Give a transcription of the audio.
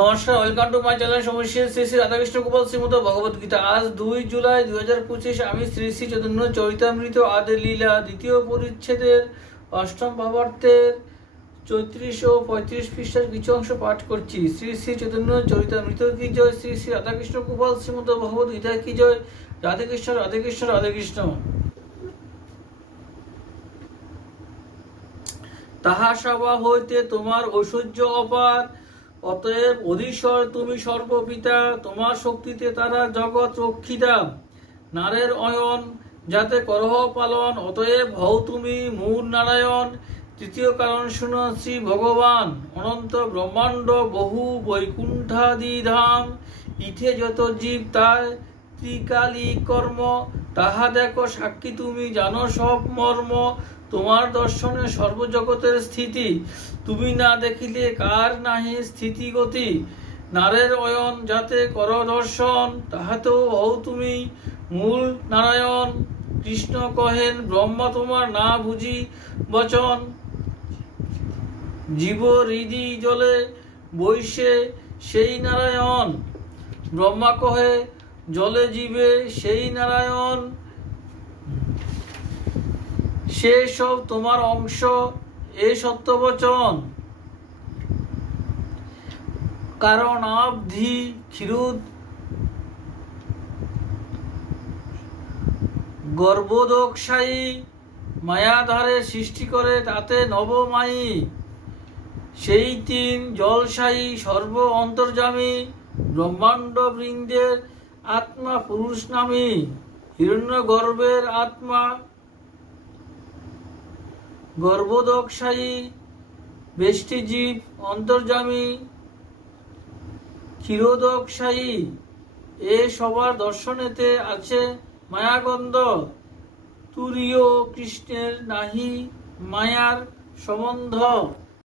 নমস্কার, welcome to my channel সমস্যা শ্রী শ্রী রাধাকৃষ্ণ গোপাল শ্রীমদ ভগবত গীতা। আজ 2 জুলাই 2025 আমি শ্রী শ্রী চৈতন্য চরিতামৃত আদি লীলা দ্বিতীয় পরিচ্ছেদের অষ্টম ভাবার্থের 34 ও 35 পৃষ্ঠার কিছু অংশ পাঠ করছি। শ্রী শ্রী চৈতন্য চরিতামৃত কি জয়, শ্রী শ্রী রাধাকৃষ্ণ গোপাল শ্রীমদ ভগবত গীতা কি জয়। রাধে কৃষ্ণ রাধে কৃষ্ণ রাধে কৃষ্ণ। তাহা সভা হইতে তোমার ঐশ্বর্য অপার, অতএব অধীশ্বর তুমি সর্বপিতা, তোমার শক্তিতে তারা জগৎ রক্ষিতা। নারের অয়ন যাতে করহ পালন, অতএব হও তুমি মূল নারায়ণ। তৃতীয় কারণ শুনো শ্রী ভগবান, অনন্ত ব্রহ্মাণ্ড বহু বৈকুণ্ঠাদি ধাম, ইথে যত জীব তার ত্রিকালী কর্ম, তাহা দেখো সাক্ষী তুমি জানো সব মর্ম। তোমার দর্শনে সর্বজগতের স্থিতি, তুমি না দেখিলে কার নাহি স্থিতি গতি। নারের অয়ন যাতে কর দর্শন, তাহাতেও হও তুমি মূল নারায়ণ। কৃষ্ণ কহেন ব্রহ্মা তোমার না বুঝি বচন, জীব হৃদি জলে বৈশে সেই নারায়ণ। ব্রহ্মা কহে জলে জীবে সেই নারায়ণ, সে সব তোমার অংশ এ সত্যবচন। কারণ আবধি ক্ষীরুদ গর্ভোদকশায়ী, মায়াধারে সৃষ্টি করে তাতে নবমায়ী। সেই তিন জলশায়ী সর্ব অন্তর্যামী, ব্রহ্মাণ্ড বৃন্দের আত্মা পুরুষ নামী। হিরণ্য গর্ভের আত্মা গর্ভোদকশায়ী, বেষ্টি জীব অন্তর্যামী ক্ষীরোদকশায়ী। এ সবার দর্শনেতে আছে মায়াগন্ধ, তুরীয় কৃষ্ণের নাহি মায়ার সম্বন্ধ।